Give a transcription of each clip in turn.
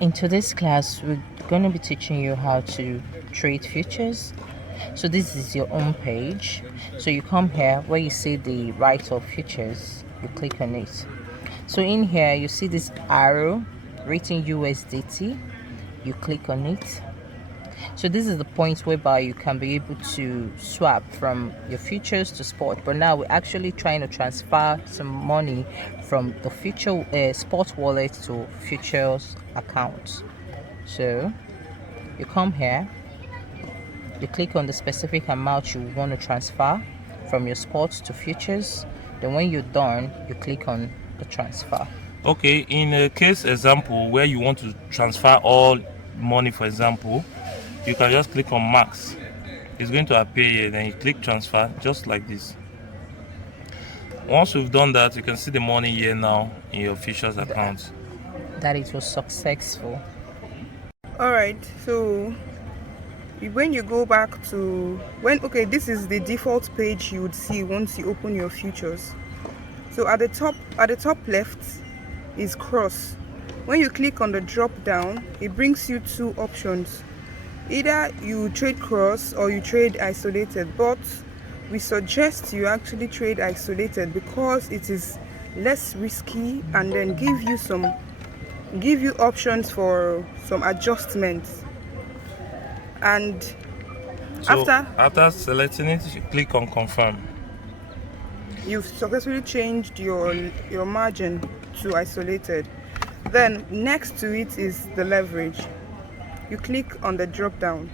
In today's class, we're going to be teaching you how to trade futures. So this is your own page. So you come here where you see the right of futures, you click on it. So in here, you see this arrow written USDT, you click on it. So this is the point whereby you can be able to swap from your futures to spot. But now we're actually trying to transfer some money from the future spot wallet to futures account. So you come here, you click on the specific amount you want to transfer from your spot to futures. Then when you're done, you click on the transfer. Okay, in a case example where you want to transfer all money, for example, you can just click on max. It's going to appear here, then you click transfer just like this. Once we've done that, you can see the money here now in your futures account. That it was successful. Alright, so when you go back to this is the default page you would see once you open your futures. So at the top left is cross. When you click on the drop down, it brings you two options. Either you trade cross or you trade isolated, but we suggest you actually trade isolated because it is less risky and then give you options for some adjustments. And So after selecting it, you click on confirm. You've successfully changed your margin to isolated. Then next to it is the leverage. You click on the drop down.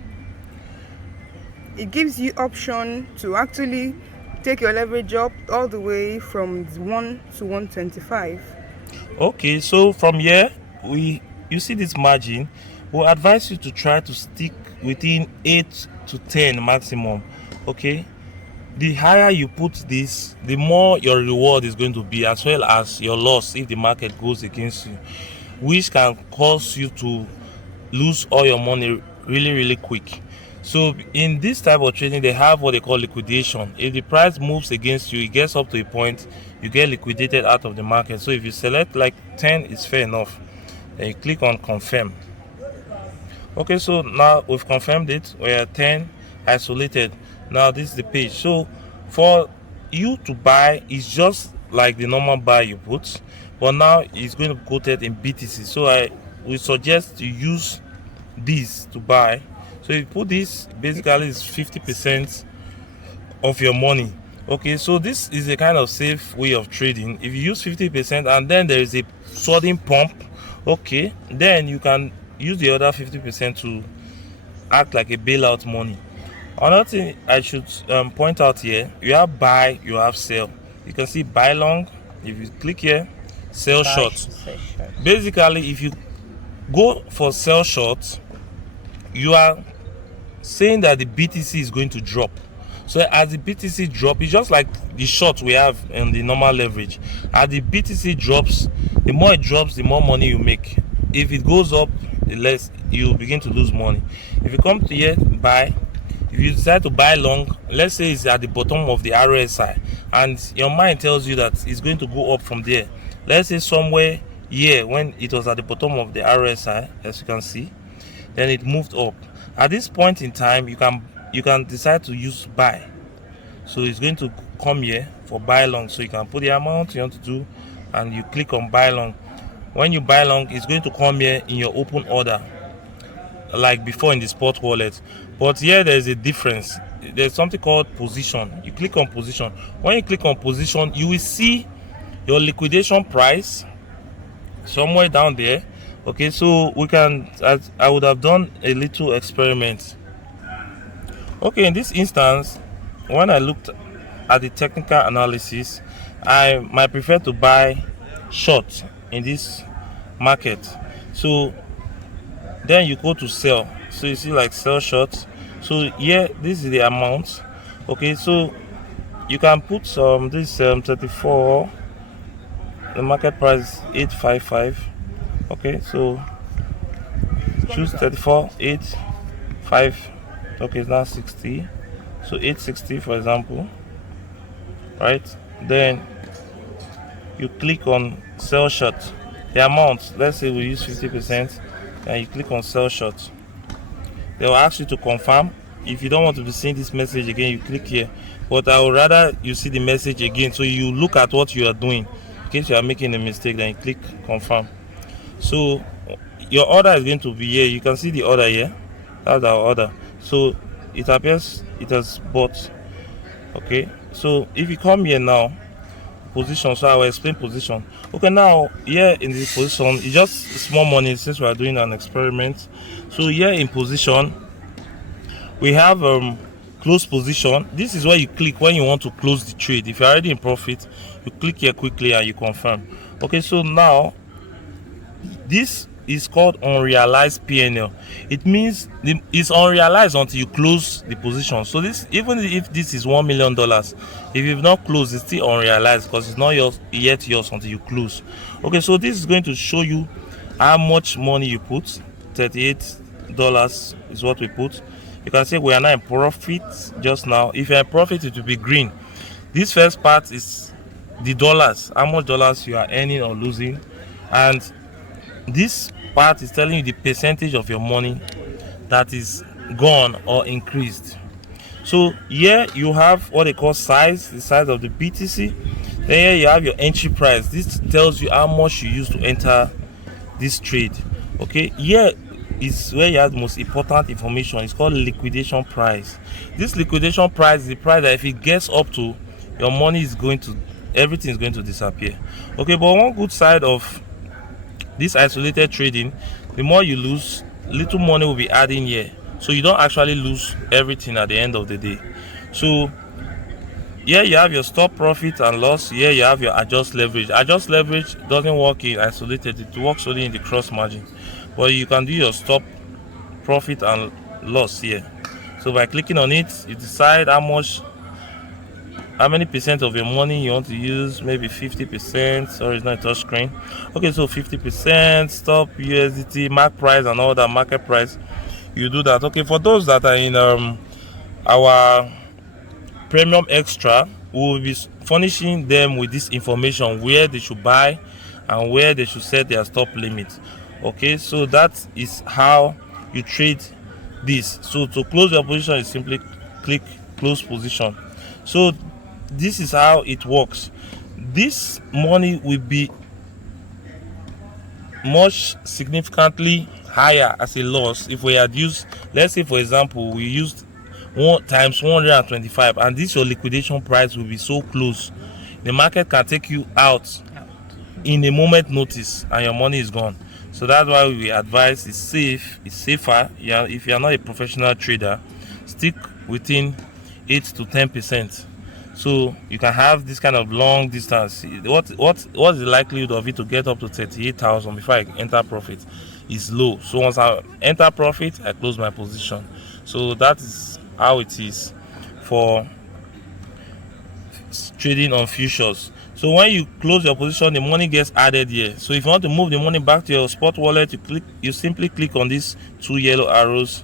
It gives you option to actually take your leverage up all the way from 1 to 125. Okay, so from here you see this margin. We'll advise you to try to stick within 8 to 10 maximum. Okay, the higher you put this, the more your reward is going to be, as well as your loss if the market goes against you, which can cause you to lose all your money really quick. So in this type of trading, they have what they call liquidation. If the price moves against you, it gets up to a point, you get liquidated out of the market. So if you select like 10, it's fair enough. Then you click on confirm. Okay, so now we've confirmed it. We are 10 isolated. Now this is the page. So for you to buy, it's just like the normal buy you put, but now it's going to be quoted in BTC. So we suggest you use this to buy. So if you put this, basically it's 50% of your money. Okay, so this is a kind of safe way of trading. If you use 50% and then there is a sudden pump, okay, then you can use the other 50% to act like a bailout money. Another thing I should point out here, you have buy, you have sell. You can see buy long. If you click here, sell short. Basically, if you go for sell short, you are saying that the BTC is going to drop. So as the BTC drop, it's just like the short we have in the normal leverage. As the BTC drops, the more it drops, the more money you make. If it goes up, the less you begin to lose money. If you come to here, buy. If you decide to buy long, let's say it's at the bottom of the RSI and your mind tells you that it's going to go up from there. Let's say somewhere here when it was at the bottom of the RSI, as you can see, then it moved up. At this point in time, you can decide to use buy. So it's going to come here for buy long. So you can put the amount you want to do and you click on buy long. When you buy long, it's going to come here in your open order like before in the spot wallet. But here there's a difference. There's something called position. You click on position. When you click on position, you will see your liquidation price somewhere down there. Okay, so I would have done a little experiment. Okay, in this instance, when I looked at the technical analysis, I might prefer to buy short in this market. So then you go to sell. So you see like sell short. So here this is the amount. Okay, so you can put this 34. The market price is 855. Okay, so choose 34 8 okay, it's now 60, so 860 for example, right? Then you click on sell short. The amount, let's say we use 50%, and you click on sell short. They will ask you to confirm. If you don't want to be seeing this message again, you click here. But I would rather you see the message again, so you look at what you are doing. In case you are making a mistake, then you click confirm. So your order is going to be here. You can see the order here. That's our order. So it appears it has bought. Okay, so if you come here now, position, so I will explain position. Okay, now here in this position, it's just small money since we are doing an experiment. So here in position, we have close position. This is where you click when you want to close the trade. If you're already in profit, you click here quickly and you confirm. Okay, so now this is called unrealized PNL. It means it's unrealized until you close the position. So this, even if this is $1 million, if you've not closed, it's still unrealized because it's not yet yours until you close. Okay, so this is going to show you how much money you put. $38 is what we put. You can see we are not in profit just now. If you're in profit, it will be green. This first part is the dollars, how much dollars you are earning or losing, and this part is telling you the percentage of your money that is gone or increased. So here you have what they call size, the size of the BTC. Then here you have your entry price. This tells you how much you used to enter this trade. Okay, here is where you have the most important information. It's called liquidation price. This liquidation price is the price that if it gets up to, your money is going to, everything is going to disappear. Okay, but one good side of this isolated trading, the more you lose, little money will be adding here, so you don't actually lose everything at the end of the day. So here you have your stop profit and loss. Here you have your adjust leverage. Adjust leverage doesn't work in isolated, it works only in the cross margin, but you can do your stop profit and loss here. So by clicking on it, you decide how many percent of your money you want to use. Maybe 50%. Sorry, it's not a touch screen. Okay, so 50%, stop USDT, mark price and all that, market price, you do that. Okay, for those that are in our premium extra, we will be furnishing them with this information, where they should buy and where they should set their stop limit. Okay, so that is how you trade this. So to close your position, you simply click close position. So this is how it works. This money will be much significantly higher as a loss if we had used, let's say for example, we used 1 times 125, and this your liquidation price will be so close, the market can take you out in a moment notice and your money is gone. So that's why we advise it's safer. Yeah, if you are not a professional trader, stick within 8 to 10%. So you can have this kind of long distance. What's the likelihood of it to get up to 38,000 before I enter profit is low. So once I enter profit, I close my position. So that is how it is for trading on futures. So when you close your position, the money gets added here. So if you want to move the money back to your spot wallet, you simply click on these 2 yellow arrows.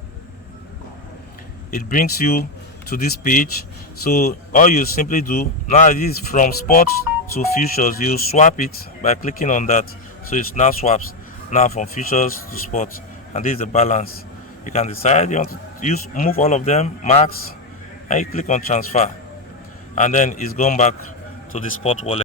It brings you to this page. So all you simply do now, this is from spot to futures, you swap it by clicking on that. So it now swaps now from futures to spot, and this is the balance. You can decide you want to move all of them, max, and you click on transfer, and then it's gone back to the spot wallet.